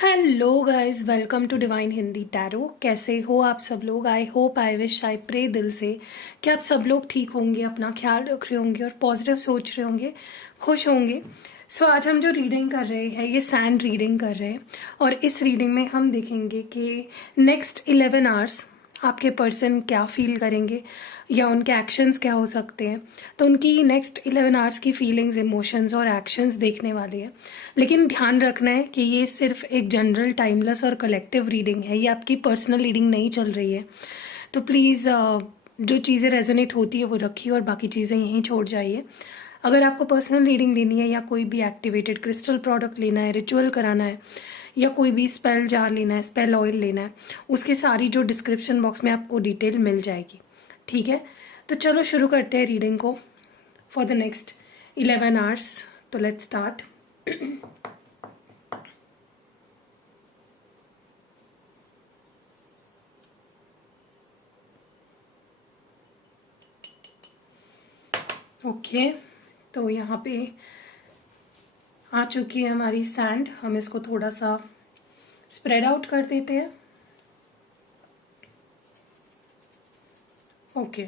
Hello guys, welcome to divine Hindi tarot. कैसे हो आप सब लोग? I hope, I wish, I pray दिल से कि आप सब लोग ठीक होंगे, अपना ख्याल रख रहे होंगे और पॉजिटिव सोच रहे होंगे, खुश होंगे। सो आज हम जो रीडिंग कर रहे हैं ये सैंड रीडिंग कर रहे हैं और इस रीडिंग में हम देखेंगे कि नेक्स्ट 11 आवर्स आपके पर्सन क्या फील करेंगे या उनके एक्शंस क्या हो सकते हैं। तो उनकी नेक्स्ट 11 आवर्स की फीलिंग्स, इमोशंस और एक्शंस देखने वाले हैं। लेकिन ध्यान रखना है कि ये सिर्फ एक जनरल, टाइमलेस और कलेक्टिव रीडिंग है, ये आपकी पर्सनल रीडिंग नहीं चल रही है। तो प्लीज़ जो चीज़ें रेजोनेट होती है वो रखिए और बाकी चीज़ें यहीं छोड़ जाइए। अगर आपको पर्सनल रीडिंग लेनी है या कोई भी एक्टिवेटेड क्रिस्टल प्रोडक्ट लेना है, रिचुअल कराना है या कोई भी स्पेल जार लेना है, स्पेल ऑयल लेना है, उसकी सारी जो डिस्क्रिप्शन बॉक्स में आपको डिटेल मिल जाएगी। ठीक है, तो चलो शुरू करते हैं रीडिंग को फॉर द नेक्स्ट 11 आवर्स। तो लेट्स स्टार्ट। ओके, तो यहाँ पे आ चुकी है हमारी सैंड। हम इसको थोड़ा सा स्प्रेड आउट कर देते हैं। ओके,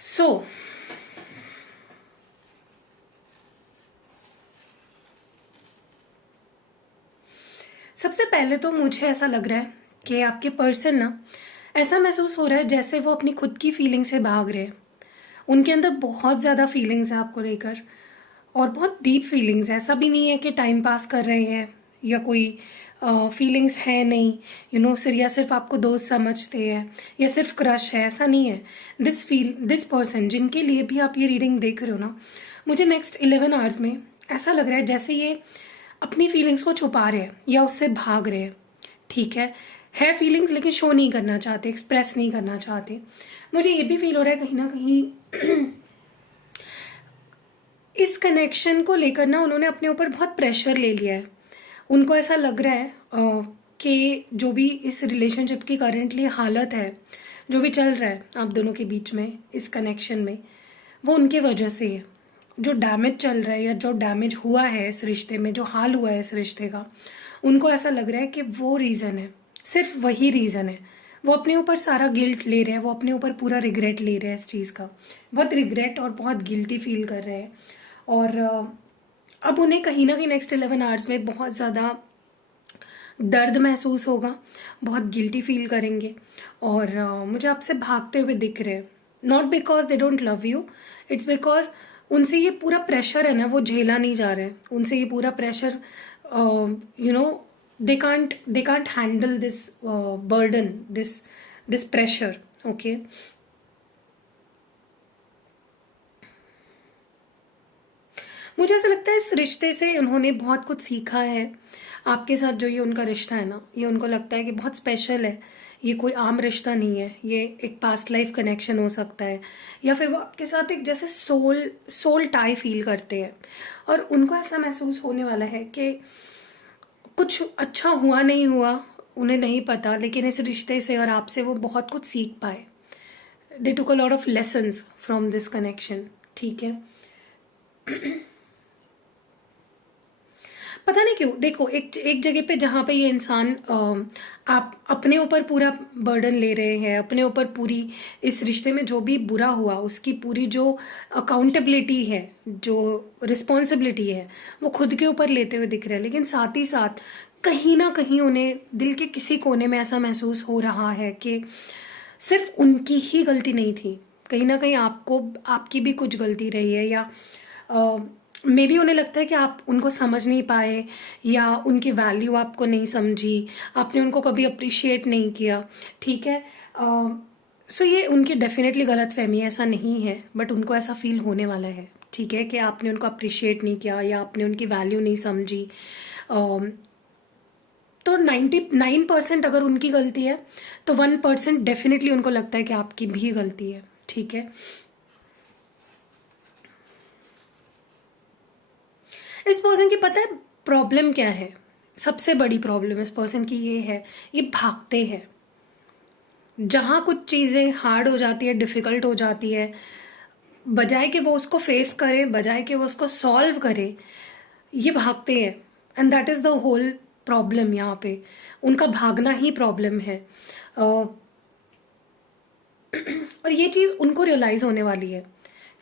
सो सबसे पहले तो मुझे ऐसा लग रहा है कि आपके पर्सन ना, ऐसा महसूस हो रहा है जैसे वो अपनी खुद की फीलिंग से भाग रहे हैं। उनके अंदर बहुत ज़्यादा फीलिंग्स है आपको लेकर और बहुत डीप फीलिंग्स है। ऐसा भी नहीं है कि टाइम पास कर रहे हैं या कोई फीलिंग्स है नहीं, सिर्फ या सिर्फ आपको दोस्त समझते हैं या सिर्फ क्रश है, ऐसा नहीं है। दिस पर्सन जिनके लिए भी आप ये रीडिंग देख रहे हो ना, मुझे नेक्स्ट 11 आवर्स में ऐसा लग रहा है जैसे ये अपनी फीलिंग्स को छुपा रहे हैं या उससे भाग रहे हैं। ठीक है फीलिंग्स, लेकिन शो नहीं करना चाहते, एक्सप्रेस नहीं करना चाहते। मुझे ये भी फील हो रहा है कहीं ना कहीं इस कनेक्शन को लेकर ना उन्होंने अपने ऊपर बहुत प्रेशर ले लिया है। उनको ऐसा लग रहा है कि जो भी इस रिलेशनशिप की करंटली हालत है, जो भी चल रहा है आप दोनों के बीच में इस कनेक्शन में, वो उनके वजह से है। जो डैमेज चल रहा है या जो डैमेज हुआ है इस रिश्ते में, जो हाल हुआ है इस रिश्ते का, उनको ऐसा लग रहा है कि वो रीज़न है, सिर्फ वही रीज़न है। वो अपने ऊपर सारा गिल्ट ले रहे हैं, वो अपने ऊपर पूरा रिग्रेट ले रहे हैं इस चीज़ का, बहुत रिग्रेट और बहुत गिल्टी फील कर रहे हैं। और अब उन्हें कहीं ना कहीं नेक्स्ट 11 आवर्स में बहुत ज़्यादा दर्द महसूस होगा, बहुत गिल्टी फील करेंगे और मुझे आपसे भागते हुए दिख रहे हैं। Not because they don't love you, it's because उनसे ये पूरा प्रेशर है ना, वो झेला नहीं जा रहे हैं। उनसे ये पूरा pressure, they can't handle this burden, this pressure. Okay, मुझे ऐसा लगता है इस रिश्ते से उन्होंने बहुत कुछ सीखा है। आपके साथ जो ये उनका रिश्ता है ना, ये उनको लगता है कि बहुत स्पेशल है। ये कोई आम रिश्ता नहीं है, ये एक पास्ट लाइफ कनेक्शन हो सकता है या फिर वो आपके साथ एक जैसे सोल टाई फील करते हैं। और उनको ऐसा महसूस होने वाला है कि कुछ अच्छा हुआ नहीं हुआ उन्हें नहीं पता, लेकिन इस रिश्ते से और आपसे वो बहुत कुछ सीख पाए। They took a lot of lessons from this connection. ठीक है, पता नहीं क्यों, देखो एक जगह पे जहाँ पे ये इंसान आप अपने ऊपर पूरा बर्डन ले रहे हैं, अपने ऊपर पूरी इस रिश्ते में जो भी बुरा हुआ उसकी पूरी जो अकाउंटेबिलिटी है, जो रिस्पॉन्सिबिलिटी है, वो खुद के ऊपर लेते हुए दिख रहे हैं। लेकिन साथ ही साथ कहीं ना कहीं उन्हें दिल के किसी कोने में ऐसा महसूस हो रहा है कि सिर्फ उनकी ही गलती नहीं थी, कहीं ना कहीं आपकी भी कुछ गलती रही है, या मे बी उन्हें लगता है कि आप उनको समझ नहीं पाए या उनकी वैल्यू आपको नहीं समझी, आपने उनको कभी अप्रिशिएट नहीं किया। ठीक है, सो ये उनकी डेफिनेटली गलत फहमी है, ऐसा नहीं है, बट उनको ऐसा फील होने वाला है। ठीक है, कि आपने उनको अप्रिशिएट नहीं किया या आपने उनकी वैल्यू नहीं समझी। तो 99% अगर उनकी गलती है तो 1% डेफिनेटली उनको लगता है कि आपकी भी गलती है। ठीक है, इस पर्सन की पता है प्रॉब्लम क्या है? सबसे बड़ी प्रॉब्लम इस पर्सन की ये है, ये भागते हैं। जहाँ कुछ चीज़ें हार्ड हो जाती है, डिफ़िकल्ट हो जाती है, बजाय कि वो उसको फेस करे, बजाय कि वो उसको सॉल्व करे, ये भागते हैं। And that is the whole problem यहाँ पे, उनका भागना ही प्रॉब्लम है। और ये चीज़ उनको रियलाइज़ होने वाली है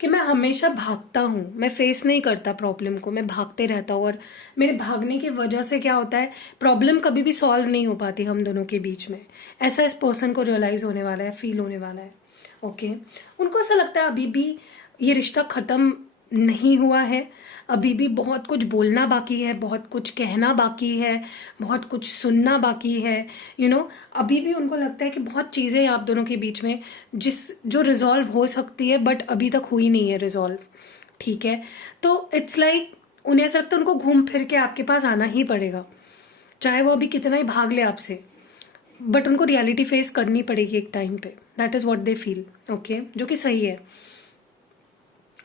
कि मैं हमेशा भागता हूँ, मैं फेस नहीं करता प्रॉब्लम को, मैं भागते रहता हूँ। और मेरे भागने की वजह से क्या होता है, प्रॉब्लम कभी भी सॉल्व नहीं हो पाती हम दोनों के बीच में। ऐसा इस पर्सन को रियलाइज़ होने वाला है, फील होने वाला है। ओके, उनको ऐसा लगता है अभी भी ये रिश्ता ख़त्म नहीं हुआ है, अभी भी बहुत कुछ बोलना बाकी है, बहुत कुछ कहना बाकी है, बहुत कुछ सुनना बाकी है। अभी भी उनको लगता है कि बहुत चीज़ें आप दोनों के बीच में जो रिजॉल्व हो सकती है, बट अभी तक हुई नहीं है रिजॉल्व। ठीक है, तो इट्स लाइक उन्हें ऐसा लगता है उनको घूम फिर के आपके पास आना ही पड़ेगा, चाहे वो अभी कितना ही भाग ले आपसे, बट उनको रियलिटी फेस करनी पड़ेगी एक टाइम पे। That is what they feel. Okay, जो कि सही है।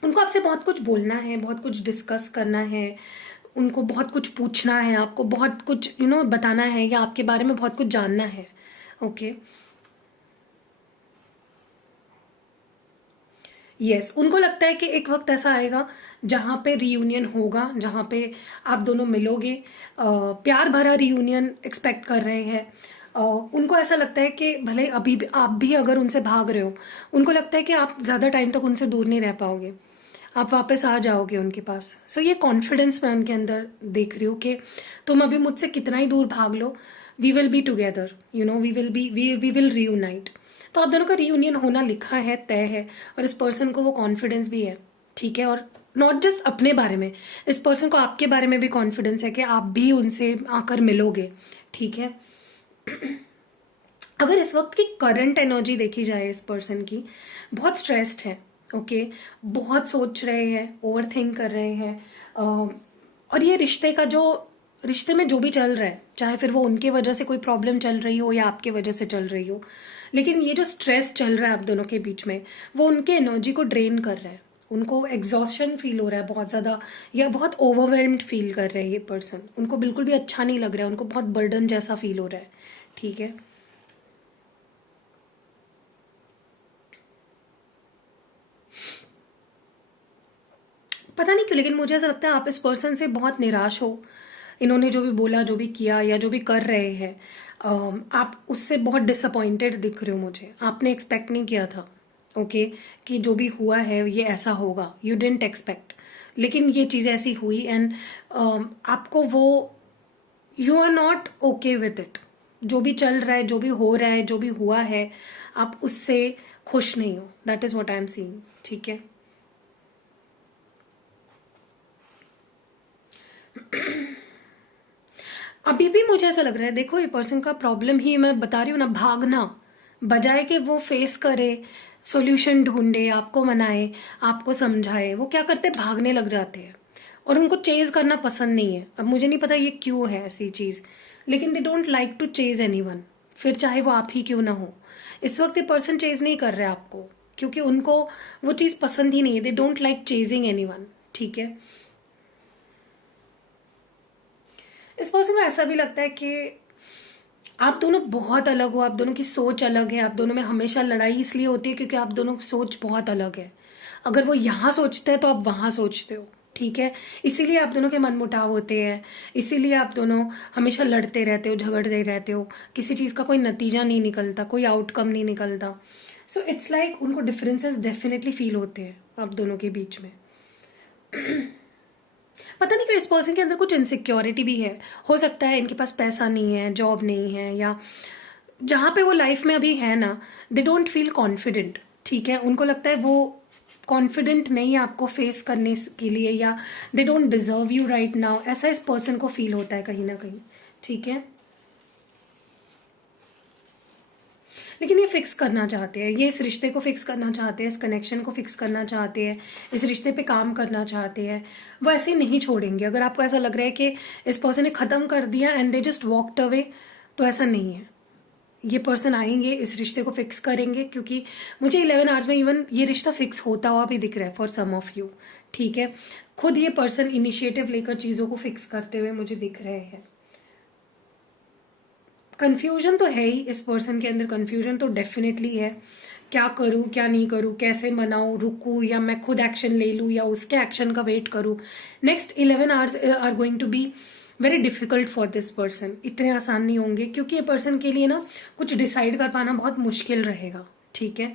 उनको आपसे बहुत कुछ बोलना है, बहुत कुछ डिस्कस करना है, उनको बहुत कुछ पूछना है, आपको बहुत कुछ बताना है, या आपके बारे में बहुत कुछ जानना है। ओके, यस, उनको लगता है कि एक वक्त ऐसा आएगा जहाँ पे रीयूनियन होगा, जहाँ पे आप दोनों मिलोगे, प्यार भरा रीयूनियन एक्सपेक्ट कर रहे हैं। उनको ऐसा लगता है कि भले अभी भी आप भी अगर उनसे भाग रहे हो, उनको लगता है कि आप ज़्यादा टाइम तक उनसे दूर नहीं रह पाओगे, आप वापस आ जाओगे उनके पास। सो ये कॉन्फिडेंस मैं उनके अंदर देख रही हूँ कि तुम अभी मुझसे कितना ही दूर भाग लो, we will be together, we will reunite. तो आप दोनों का रीयूनियन होना लिखा है, तय है, और इस पर्सन को वो कॉन्फिडेंस भी है। ठीक है, और नॉट जस्ट अपने बारे में, इस पर्सन को आपके बारे में भी कॉन्फिडेंस है कि आप भी उनसे आकर मिलोगे। ठीक है, अगर इस वक्त की करंट एनर्जी देखी जाए इस पर्सन की, बहुत स्ट्रेस्ड है। ओके, बहुत सोच रहे हैं, ओवर थिंक कर रहे हैं, और ये रिश्ते में जो भी चल रहा है, चाहे फिर वो उनके वजह से कोई प्रॉब्लम चल रही हो या आपके वजह से चल रही हो, लेकिन ये जो स्ट्रेस चल रहा है आप दोनों के बीच में, वो उनके एनर्जी को ड्रेन कर रहा है। उनको एग्जॉस्शन फील हो रहा है बहुत ज़्यादा, या बहुत ओवरवेल्म्ड फील कर रहे हैं ये पर्सन। उनको बिल्कुल भी अच्छा नहीं लग रहा है, उनको बहुत बर्डन जैसा फील हो रहा है। ठीक है, पता नहीं क्यों, लेकिन मुझे ऐसा लगता है आप इस पर्सन से बहुत निराश हो। इन्होंने जो भी बोला, जो भी किया, या जो भी कर रहे हैं, आप उससे बहुत डिसअपॉइंटेड दिख रहे हो मुझे। आपने एक्सपेक्ट नहीं किया था, ओके, कि जो भी हुआ है ये ऐसा होगा, यू डिडंट एक्सपेक्ट, लेकिन ये चीज़ ऐसी हुई। एंड आपको वो, you are not okay with it. जो भी चल रहा है, जो भी हो रहा है, जो भी हुआ है, आप उससे खुश नहीं हो। That is what I am seeing. ठीक है, अभी भी मुझे ऐसा लग रहा है, देखो ये पर्सन का प्रॉब्लम ही मैं बता रही हूँ ना, भागना, बजाय कि वो फेस करे, सॉल्यूशन ढूंढे, आपको मनाए, आपको समझाए, वो क्या करते हैं, भागने लग जाते हैं। और उनको चेज करना पसंद नहीं है। अब मुझे नहीं पता ये क्यों है ऐसी चीज़, लेकिन they don't like to chase anyone, फिर चाहे वो आप ही क्यों ना हो। इस वक्त ये पर्सन चेज नहीं कर रहे आपको, क्योंकि उनको वो चीज़ पसंद ही नहीं है। दे डोंट लाइक चेजिंग एनीवन। ठीक है, इस पर्सन को ऐसा भी लगता है कि आप दोनों बहुत अलग हो, आप दोनों की सोच अलग है, आप दोनों में हमेशा लड़ाई इसलिए होती है क्योंकि आप दोनों की सोच बहुत अलग है। अगर वो यहाँ सोचते हैं तो आप वहाँ सोचते हो। ठीक है, इसीलिए आप दोनों के मनमुटाव होते हैं, इसीलिए आप दोनों हमेशा लड़ते रहते हो, झगड़ते रहते हो, किसी चीज़ का कोई नतीजा नहीं निकलता, कोई आउटकम नहीं निकलता। सो इट्स लाइक उनको डिफरेंसेस डेफिनेटली फील होते हैं आप दोनों के बीच में। पता नहीं क्यों इस पर्सन के अंदर कुछ इनसिक्योरिटी भी है। हो सकता है इनके पास पैसा नहीं है, जॉब नहीं है, या जहाँ पे वो लाइफ में अभी है ना, दे डोंट फील कॉन्फिडेंट। ठीक है, उनको लगता है वो कॉन्फिडेंट नहीं है आपको फेस करने के लिए, या they don't deserve you right now, ऐसा इस पर्सन को फील होता है कहीं ना कहीं। ठीक है, लेकिन ये फिक्स करना चाहते हैं, ये इस रिश्ते को फिक्स करना चाहते हैं, इस कनेक्शन को फिक्स करना चाहते हैं, इस रिश्ते पे काम करना चाहते हैं। वो ऐसे ही नहीं छोड़ेंगे। अगर आपको ऐसा लग रहा है कि इस पर्सन ने ख़त्म कर दिया and they just walked away, तो ऐसा नहीं है। ये पर्सन आएंगे, इस रिश्ते को फिक्स करेंगे, क्योंकि मुझे 11 आवर्स में इवन ये रिश्ता फिक्स होता हुआ भी दिख रहा है फॉर सम ऑफ यू। ठीक है, खुद ये पर्सन इनिशिएटिव लेकर चीज़ों को फिक्स करते हुए मुझे दिख रहे हैं। कन्फ्यूजन तो है ही इस पर्सन के अंदर, कन्फ्यूजन तो डेफिनेटली है। क्या करूँ, क्या नहीं करूँ, कैसे मनाऊँ, रुकूँ, या मैं खुद एक्शन ले लूँ, या उसके एक्शन का वेट करूँ। Next 11 hours are going to be very difficult for this person, इतने आसान नहीं होंगे, क्योंकि ये पर्सन के लिए ना कुछ डिसाइड कर पाना बहुत मुश्किल रहेगा, ठीक है।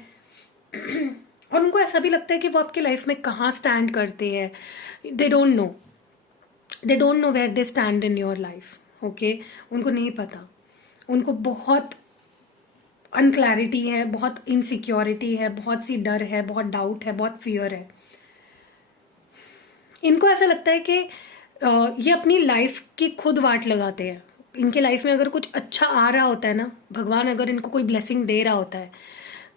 और उनको ऐसा भी लगता है कि वो आपकी लाइफ में कहाँ स्टैंड करते हैं, they don't know, they don't know where they stand in your life, okay. उनको नहीं पता, उनको बहुत अनक्लैरिटी है, बहुत इनसिक्योरिटी है, बहुत सी डर है, बहुत डाउट है, बहुत फियर है। इनको ऐसा लगता है कि ये अपनी लाइफ की खुद वाट लगाते हैं। इनके लाइफ में अगर कुछ अच्छा आ रहा होता है ना, भगवान अगर इनको कोई ब्लेसिंग दे रहा होता है,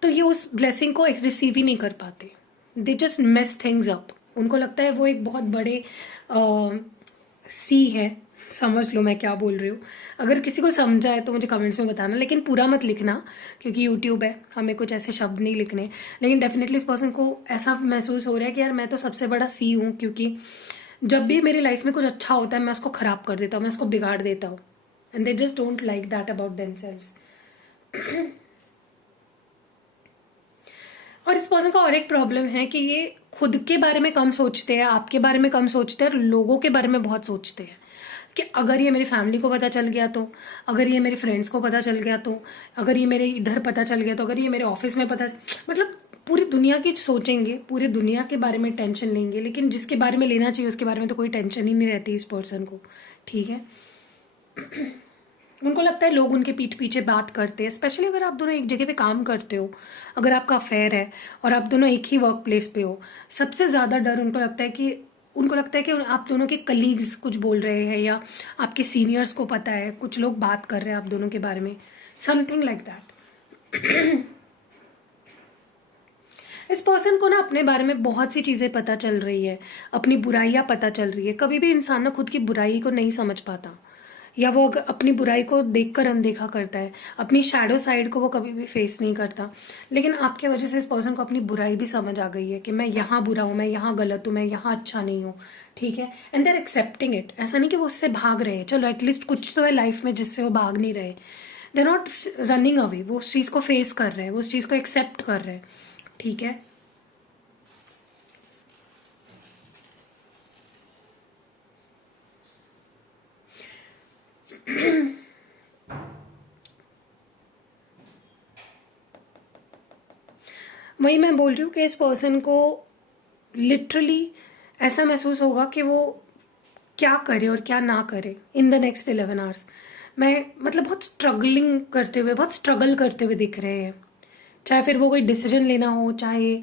तो ये उस ब्लेसिंग को रिसीव ही नहीं कर पाते। They just mess things up. उनको लगता है वो एक बहुत बड़े सी है, समझ लो मैं क्या बोल रही हूँ। अगर किसी को समझा है तो मुझे कमेंट्स में बताना, लेकिन पूरा मत लिखना, क्योंकि यूट्यूब है, हमें कुछ ऐसे शब्द नहीं लिखने। लेकिन डेफिनेटली इस पर्सन को ऐसा महसूस हो रहा है कि यार मैं तो सबसे बड़ा सी हूँ, क्योंकि जब भी मेरी लाइफ में कुछ अच्छा होता है मैं उसको ख़राब कर देता हूँ, मैं उसको बिगाड़ देता हूँ। And they just don't like that about themselves. और इस पर्सन का और एक प्रॉब्लम है कि ये खुद के बारे में कम सोचते हैं, आपके बारे में कम सोचते हैं, और लोगों के बारे में बहुत सोचते हैं कि अगर ये मेरी फैमिली को पता चल गया तो, अगर ये मेरे फ्रेंड्स को पता चल गया तो, अगर ये मेरे इधर पता चल गया तो, अगर ये मेरे ऑफिस में पता, मतलब पूरी दुनिया की सोचेंगे, पूरी दुनिया के बारे में टेंशन लेंगे, लेकिन जिसके बारे में लेना चाहिए उसके बारे में तो कोई टेंशन ही नहीं रहती इस पर्सन को, ठीक है। उनको लगता है लोग उनके पीठ पीछे बात करते हैं, स्पेशली अगर आप दोनों एक जगह पे काम करते हो, अगर आपका अफेयर है और आप दोनों एक ही वर्क प्लेस पे हो, सबसे ज़्यादा डर उनको लगता है कि आप दोनों के कलीग्स कुछ बोल रहे हैं, या आपके सीनियर्स को पता है, कुछ लोग बात कर रहे हैं आप दोनों के बारे में, समथिंग लाइक दैट। इस पर्सन को ना अपने बारे में बहुत सी चीज़ें पता चल रही है, अपनी बुराइयाँ पता चल रही है। कभी भी इंसान ना खुद की बुराई को नहीं समझ पाता, या वो अपनी बुराई को देखकर अनदेखा करता है, अपनी शैडो साइड को वो कभी भी फेस नहीं करता। लेकिन आपके वजह से इस पर्सन को अपनी बुराई भी समझ आ गई है कि मैं यहाँ बुरा हूँ, मैं यहाँ गलत हूँ, मैं यहाँ अच्छा नहीं हूँ, ठीक है। And there accepting it. ऐसा नहीं कि वो उससे भाग रहे हैं, चलो एटलीस्ट कुछ तो है लाइफ में जिससे वो भाग नहीं रहे। दे नॉट रनिंग अवे, वो उस चीज़ को फेस कर रहे हैं, वो उस चीज़ को एक्सेप्ट कर रहे हैं, ठीक है। वही मैं बोल रही हूँ कि इस पर्सन को लिटरली ऐसा महसूस होगा कि वो क्या करे और क्या ना करे इन द नेक्स्ट 11 आवर्स। मैं मतलब बहुत स्ट्रगलिंग करते हुए, बहुत स्ट्रगल करते हुए दिख रहे हैं, चाहे फिर वो कोई डिसीजन लेना हो, चाहे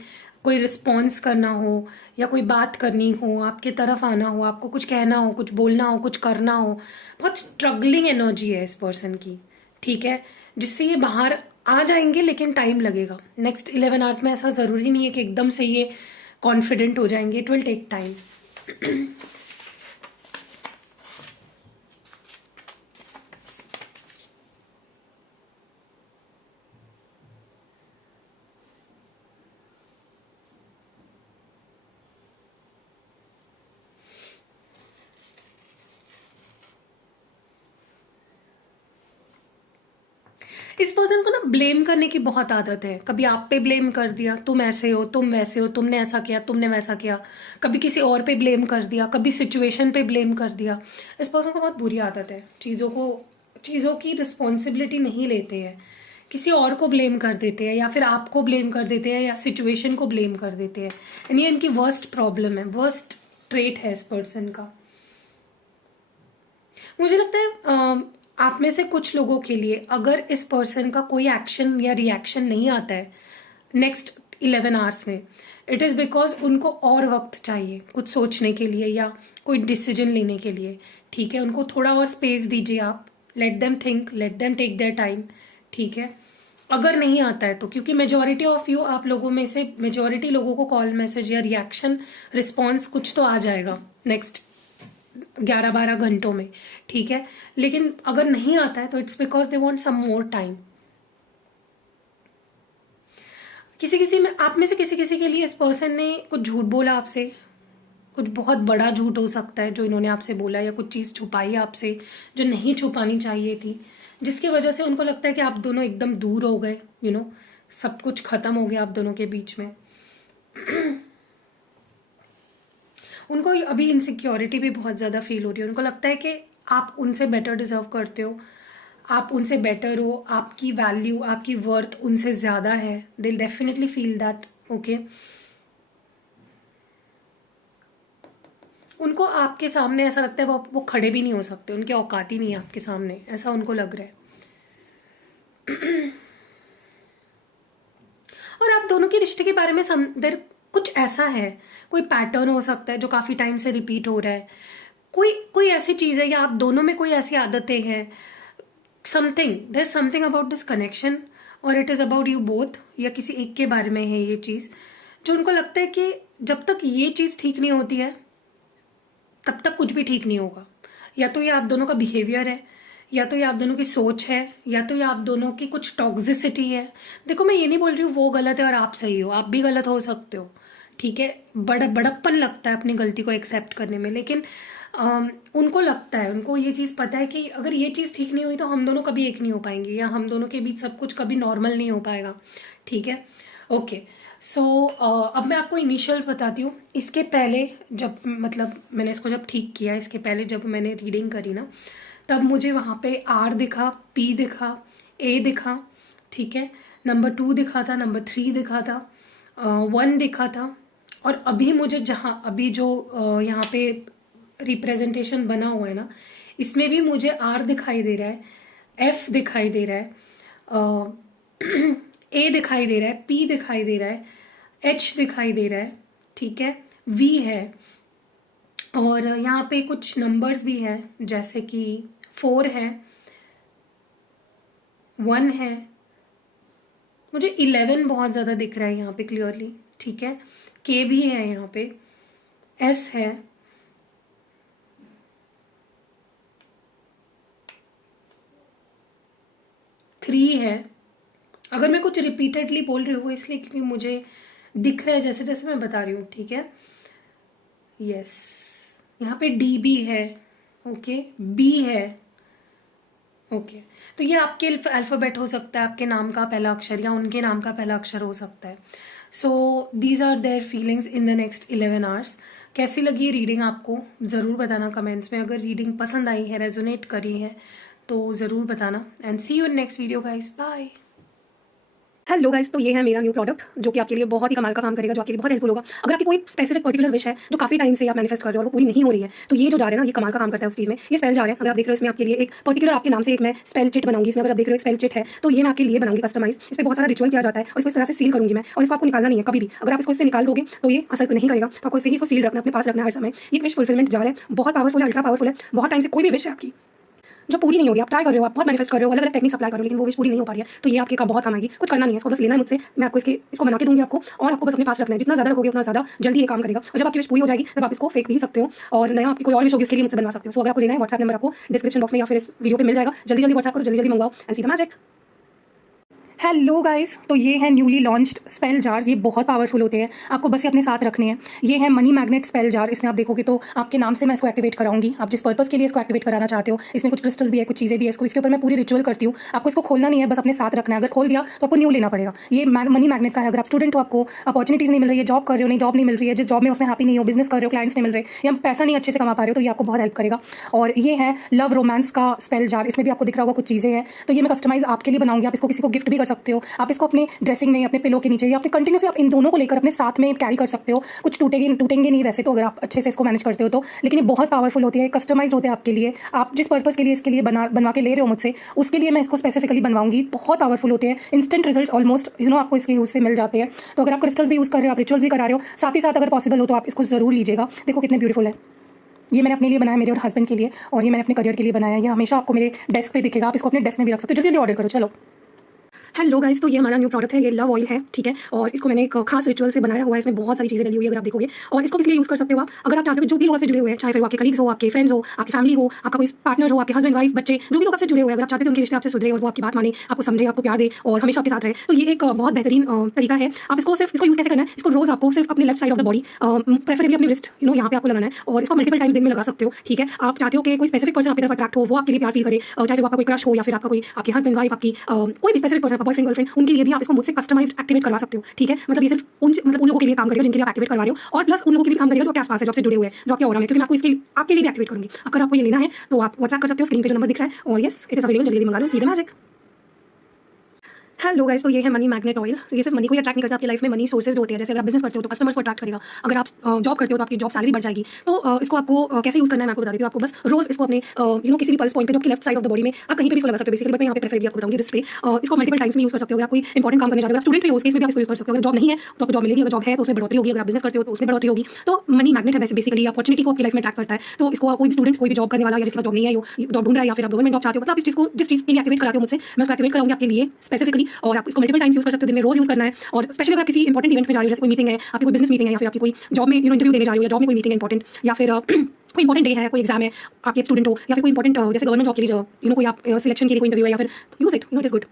कोई रिस्पॉन्स करना हो, या कोई बात करनी हो, आपके तरफ आना हो, आपको कुछ कहना हो, कुछ बोलना हो, कुछ करना हो। बहुत स्ट्रगलिंग एनर्जी है इस पर्सन की, ठीक है, जिससे ये बाहर आ जाएंगे, लेकिन टाइम लगेगा। नेक्स्ट 11 आवर्स में ऐसा ज़रूरी नहीं है कि एकदम से ये कॉन्फिडेंट हो जाएंगे, इट विल टेक टाइम। इस पर्सन को ना ब्लेम करने की बहुत आदत है। कभी आप पे ब्लेम कर दिया, तुम ऐसे हो, तुम वैसे हो, तुमने ऐसा किया, तुमने वैसा किया। कभी किसी और पे ब्लेम कर दिया, कभी सिचुएशन पे ब्लेम कर दिया। इस पर्सन को बहुत बुरी आदत है, चीज़ों की रिस्पॉन्सिबिलिटी नहीं लेते हैं, किसी और को ब्लेम कर देते हैं, या फिर आपको ब्लेम कर देते हैं, या सिचुएशन को ब्लेम कर देते हैं। यानी इनकी वर्स्ट प्रॉब्लम है, वर्स्ट ट्रेट है इस पर्सन का। मुझे लगता है आप में से कुछ लोगों के लिए अगर इस पर्सन का कोई एक्शन या रिएक्शन नहीं आता है नेक्स्ट 11 आवर्स में, इट इज़ बिकॉज उनको और वक्त चाहिए कुछ सोचने के लिए या कोई डिसीजन लेने के लिए, ठीक है। उनको थोड़ा और स्पेस दीजिए आप, let them think, let them take their time, ठीक है। अगर नहीं आता है तो, क्योंकि मेजॉरिटी ऑफ यू, आप लोगों में से मेजॉरिटी लोगों को कॉल, मैसेज या रिएक्शन, रिस्पॉन्स कुछ तो आ जाएगा नेक्स्ट 11-12 घंटों में, ठीक है। लेकिन अगर नहीं आता है तो it's because they want some more time. किसी में, आप में से किसी के लिए इस पर्सन ने कुछ झूठ बोला आपसे, कुछ बहुत बड़ा झूठ हो सकता है जो इन्होंने आपसे बोला, या कुछ चीज़ छुपाई आपसे जो नहीं छुपानी चाहिए थी, जिसकी वजह से उनको लगता है कि आप दोनों एकदम दूर हो गए, सब कुछ खत्म हो गया आप दोनों के बीच में। उनको अभी इनसिक्योरिटी भी बहुत ज़्यादा फील हो रही है। उनको लगता है कि आप उनसे बेटर डिजर्व करते हो, आप उनसे बेटर हो, आपकी वैल्यू, आपकी वर्थ उनसे ज़्यादा है, they definitely feel that. Okay, उनको आपके सामने ऐसा लगता है वो खड़े भी नहीं हो सकते, उनकी औकात ही नहीं है आपके सामने, ऐसा उनको लग रहा है। और आप दोनों के रिश्ते के बारे में देर कुछ ऐसा है, कोई पैटर्न हो सकता है जो काफ़ी टाइम से रिपीट हो रहा है, कोई ऐसी चीज़ है या आप दोनों में कोई ऐसी आदतें हैं, something, there something about this connection, और it is about you both, या किसी एक के बारे में है ये चीज़, जो उनको लगता है कि जब तक ये चीज़ ठीक नहीं होती है तब तक कुछ भी ठीक नहीं होगा। या तो ये आप दोनों का बिहेवियर है, या तो ये आप दोनों की सोच है, या तो ये आप दोनों की कुछ टॉक्सिसिटी है। देखो, मैं ये नहीं बोल रही हूँ वो गलत है और आप सही हो, आप भी गलत हो सकते हो, ठीक है, बड़प्पन लगता है अपनी गलती को एक्सेप्ट करने में, लेकिन उनको लगता है, उनको ये चीज़ पता है कि अगर ये चीज़ ठीक नहीं हुई तो हम दोनों कभी एक नहीं हो पाएंगे, या हम दोनों के बीच सब कुछ कभी नॉर्मल नहीं हो पाएगा, ठीक है। ओके, सो अब मैं आपको इनिशियल्स बताती हूँ। इसके पहले जब मतलब मैंने इसको जब ठीक किया, इसके पहले जब मैंने रीडिंग करी ना, तब मुझे वहाँ पे R दिखा, P दिखा, A दिखा, ठीक है, नंबर 2 दिखा था, नंबर 3 दिखा था, 1 दिखा था, और अभी मुझे जहाँ अभी जो यहाँ पे रिप्रेजेंटेशन बना हुआ है ना, इसमें भी मुझे R दिखाई दे रहा है, F दिखाई दे रहा है, A दिखाई दे रहा है, P दिखाई दे रहा है, H दिखाई दे रहा है, ठीक है, V है, और यहाँ पे कुछ नंबर्स भी हैं, जैसे कि 4 है, 1 है, मुझे 11 बहुत ज़्यादा दिख रहा है यहाँ पे क्लियरली, ठीक है, K भी है यहाँ पे, S है, थ्री है। अगर मैं कुछ रिपीटेडली बोल रही हूँ इसलिए क्योंकि मुझे दिख रहा है जैसे जैसे मैं बता रही हूँ, ठीक है। यस, यहाँ पे डी भी है, ओके, बी है, ओके। तो ये आपके अल्फ़ाबेट हो सकता है, आपके नाम का पहला अक्षर या उनके नाम का पहला अक्षर हो सकता है। So these are their feelings in the next 11 hours. कैसी लगी रीडिंग आपको ज़रूर बताना कमेंट्स में। अगर रीडिंग पसंद आई है, रेजोनेट करी है तो ज़रूर बताना, and see you in next video guys, bye. Hello guys, तो ये है मेरा न्यू प्रोडक्ट जो कि आपके लिए बहुत ही कमाल का काम करेगा, जो आपके लिए बहुत हेल्पफुल होगा। अगर आपकी कोई स्पेसिफिक पर्टिकुलर विश है जो काफी टाइम से आप मैनिफेस्ट कर रहे हो और वो पूरी नहीं हो रही है, तो ये जो जा रहा है ना, ये कमाल का काम करता है उस चीज में। ये स्पेल जार है, अगर आप देख रहे हो इसमें आपके लिए एक पर्टिकुलर आपके नाम से एक मैं स्पेल चिट बनाऊंगी। इसमें अगर आप देख रहे हो एक स्पेल चिट है तो ये मैं आपके लिए बनाऊंगी कस्टमाइज। इस पर बहुत सारा रिचुअल किया जाता है और इसको इस तरह से सील करूंगी मैं, और इसको आपको निकालना नहीं है कभी भी। अगर आप इसको इससे निकाल दोगे तो ये असर नहीं करेगा, तो आपको इसे ही इसको सील रखना, अपने पास रखना हर समय। ये विश फुलफिलमेंट जार है, बहुत पावरफुल है, अल्ट्रा पावरफुल है। बहुत टाइम से कोई भी विश है आपकी जो पूरी नहीं हो रही, आप ट्राई कर रहे हो, आप बहुत मैनिफेस्ट कर रहे हो, अलग अलग टेक्निक्स अप्लाई कर रहे हो, लेकिन वो विश पूरी नहीं हो पा रही है, तो ये आपके का बहुत काम आएगी। कुछ करना नहीं है, इसको बस लेना है मुझसे, मैं आपको इसको बना के दूंगी आपको, और आपको बस अपने पास रखना है। जितना ज़्यादा रखोगे उतना ज़्यादा जल्दी ये काम करेगा, और जब आपकी विश पूरी हो जाएगी तब आप इसको फेंक भी सकते हो, और नया आपकी कोई और विश होगी उसके लिए मुझसे बनवा सकते हो। सो अगर आपको लेना है, व्हाट्सएप नंबर आपको डिस्क्रिप्शन बॉक्स में या फिर इस वीडियो पे मिल जाएगा। जल्दी जल्दी व्हाट्सएप करो, जल्दी जल्दी मंगवाओ and see the magic. Hello guys, तो ये है न्यूली लॉन्च्ड स्पेल जार्स। ये बहुत पावरफुल होते हैं, आपको बस ये अपने साथ रखने हैं। ये है मनी मैग्नेट स्पेल जार। इसमें आप देखोगे तो आपके नाम से मैं इसको एक्टिवेट कराऊंगी, आप जिस पर्पस के लिए इसको एक्टिवेट कराना चाहते हो। इसमें कुछ क्रिस्टल्स भी है, कुछ चीज़ें भी है। इसके ऊपर मैं पूरी रिचुअल करती हूँ। आपको इसको खोलना नहीं है, बस अपने साथ रखना है। अगर खोल दिया तो आपको न्यू लेना पड़ेगा। ये मनी मैग्नेट का है। अगर आप स्टूडेंट हो, आपको अपॉर्चुनिटीज़ नहीं मिल रही है, जॉब कर रहे हो, नहीं जॉब नहीं मिल रही है, जिस जॉब में उसमें हैप्पी नहीं हो, बिजनेस कर रहे हो, क्लाइंट्स नहीं मिल रहे, या पैसा नहीं अच्छे से कमा पा रहे हो, तो ये आपको बहुत हेल्प करेगा। और ये है लव रोमांस का स्पेल जार। इसमें भी आपको दिख रहा होगा कुछ चीज़ें हैं, तो ये मैं कस्टमाइज आपके लिए बनाऊंगी। आप इसको किसी को गिफ्ट भी कर सकते हो, आप इसको अपने ड्रेसिंग में, अपने पिलो के नीचे, या अपने कंटिन्यूसली आप इन दोनों को लेकर अपने साथ में कैरी कर सकते हो। कुछ टूटेंगे नहीं वैसे तो, अगर आप अच्छे से इसको मैनेज करते हो तो, लेकिन ये बहुत पावरफुल होती है, कस्टमाइज्ड होते हैं आपके लिए। आप जिस पर्पस के लिए इसके लिए बनवा के ले रहे हो मुझसे, उसके लिए मैं इसको स्पेसिफिकली बनवाऊंगी। बहुत पावरफुल होते हैं, इंस्टेंट रिजल्ट्स ऑलमोस्ट आपको इसके यूज़ से मिल जाते हैं। तो अगर आप क्रिस्टल्स भी यूज़ कर रहे हो, आप रिचुअल्स भी करा रहे हो, साथ ही साथ अगर पॉसिबल हो तो आप इसको ज़रूर लीजिएगा। देखो कितने ब्यूटीफुल है। ये मैंने अपने लिए बनाया, मेरे और हस्बैंड के लिए, और ये मैंने अपने करियर के लिए बनाया। ये हमेशा आपको मेरे डेस्क पे दिखेगा, आप इसको अपने डेस्क में भी रख सकते हो। जल्दी जल्दी ऑर्डर करो, चलो। हेलो गाइस, तो ये हमारा न्यू प्रोडक्ट है, ये लव ऑयल है, ठीक है। और इसको मैंने एक खास रिचुअल से बनाया हुआ है। इसमें बहुत सारी चीज़ें डली हुई है, अगर आप देखोगे। और इसको किस लिए यूज़ कर सकते हो आप, अगर आप चाहते हो जो भी लोग आपसे जुड़े हुए हैं, चाहे फिर वो आपके कलीग्स हो, आपके फ्रेंड्स हो, आपकी फैमिली हो, आपका कोई पार्टनर हो, आपके हस्बैंड वाइफ बच्चे, जो भी लोग आपसे जुड़े हुए हैं, अगर आप चाहते हो उनके रिश्ते आपसे सुधरे और वो आपकी बात माने, आपको समझे, आपको प्यार दे और हमेशा आपके साथ रहे, तो ये एक बहुत बेहतरीन तरीका है। आप इसको यूज़ कैसे करना है, इसको रोज़ आपको सिर्फ अपने left side of the body, preferably अपनी रिस्ट यहाँ पे आपको लगाना है, और इसको मल्टीपल टाइम्स दिन में लगा सकते हो, ठीक है। आप चाहते हो कि कोई स्पेसिफिक पर्सन आपकी तरफ अट्रैक्ट हो, वो आपके लिए प्यार फील करे, चाहे वो आपका कोई क्रश हो या फिर आपका कोई आपके हस्बैंड वाइफ, आपकी कोई भी स्पेसिफिक पर्सन आपका बॉयफ्रेंड गर्लफ्रेंड, उनके लिए भी आप इसको मुझसे कस्टमाइज्ड एक्टिवेट करवा सकते हो, ठीक है। मतलब ये सिर्फ उन लोगों के लिए काम करेगा जिनके लिए आप एक्टिवेट करवा रहे हो, और प्लस उन लोगों के लिए काम करेगा जो आपके आसपास है, जो आपसे जुड़े हुए हैं, जो आपके ऑरा में, क्योंकि मैं आपको इसके आपके लिए भी एक्टिवेट करूँगी। अगर आपको ये लेना है तो आप व्हाट्सएप कर सकते हो, स्क्रीन पे जो नंबर दिख रहा है, और यस इट इज़ अवेलेबल, जल्दी मंगा लो, see the magic. Hello guys, तो ये है मनी मैग्नेट ऑयल। ये सिर्फ मनी को ही अट्रैक्ट नहीं करता, आपकी लाइफ में मनी सोर्सेज जो होते हैं, जैसे अगर आप बिजनेस करते हो तो कस्टमर्स को अट्रैक्ट करेगा, अगर आप जॉब करते हो तो आपकी जॉब सैलरी बढ़ जाएगी। तो इसको आपको कैसे यूज़ करना है मैं आपको बता देती हूँ। आपको बस रोज इसको अपने किसी भी पल्स पॉइंट पे, जो आपकी left side of the body में, आप कहीं पे भी इसको लगा सकते हो बेसिकली, बट मैं यहाँ पे प्रेफर आपको बताऊंगी रिस्ट पे। इसको मल्टीपल टाइम्स में यूज़ कर सकते हो। आप कोई इंपॉर्टेंट काम करने जा रहे हो, स्टूडेंट हो, उस केस में भी आप इसको यूज़ कर सकते हो। अगर जॉब नहीं है तो आपको जॉब मिलेगी, अगर जॉब है तो उसमें बढ़ोतरी होगी, अगर आप बिजनेस करते हो तो उसमें बढ़ोतरी होगी। तो मनी मैग्नेट है बेसिकली, अपॉर्चुनिटी को आपकी लाइफ में अट्रैक्ट करता है। तो इसको कोई भी स्टूडेंट, कोई भी जॉब करने वाला या जिसके पास जॉब नहीं है, जॉब ढूंढ रहा है, या फिर आप गवर्नमेंट जॉब चाहते हो, मतलब आप इस चीज़ को जिस चीज़ के लिए एक्टिवेट कराते हो मुझसे, मैं उसको एक्टिवेट कराऊंगी आपके लिए स्पेसिफिकली। और आप इसको मल्टीपल टाइम्स यूज़ कर सकते हो, दिन में रोज यूज़ करना है। और स्पेशली अगर आप किसी इंपॉर्टेंट इवेंट में जा रहे हो, जैसे कोई मीटिंग है, आपकी कोई बिजनेस मीटिंग है, या फिर आपकी कोई जॉब में इंटरव्यू देने जा रहे हो, या जॉब में कोई मीटिंग है इंपॉर्टेंट, या फिर कोई इंपॉर्टेंट डे है, कोई एग्जाम है, आपके स्टूडेंट हो, या फिर कोई इंपॉर्टेंट जैसे गवर्नमेंट जॉब के लिए कोई आप सिलेक्शन के लिए कोई इंटरव्यू है, या फिर use it, it is good.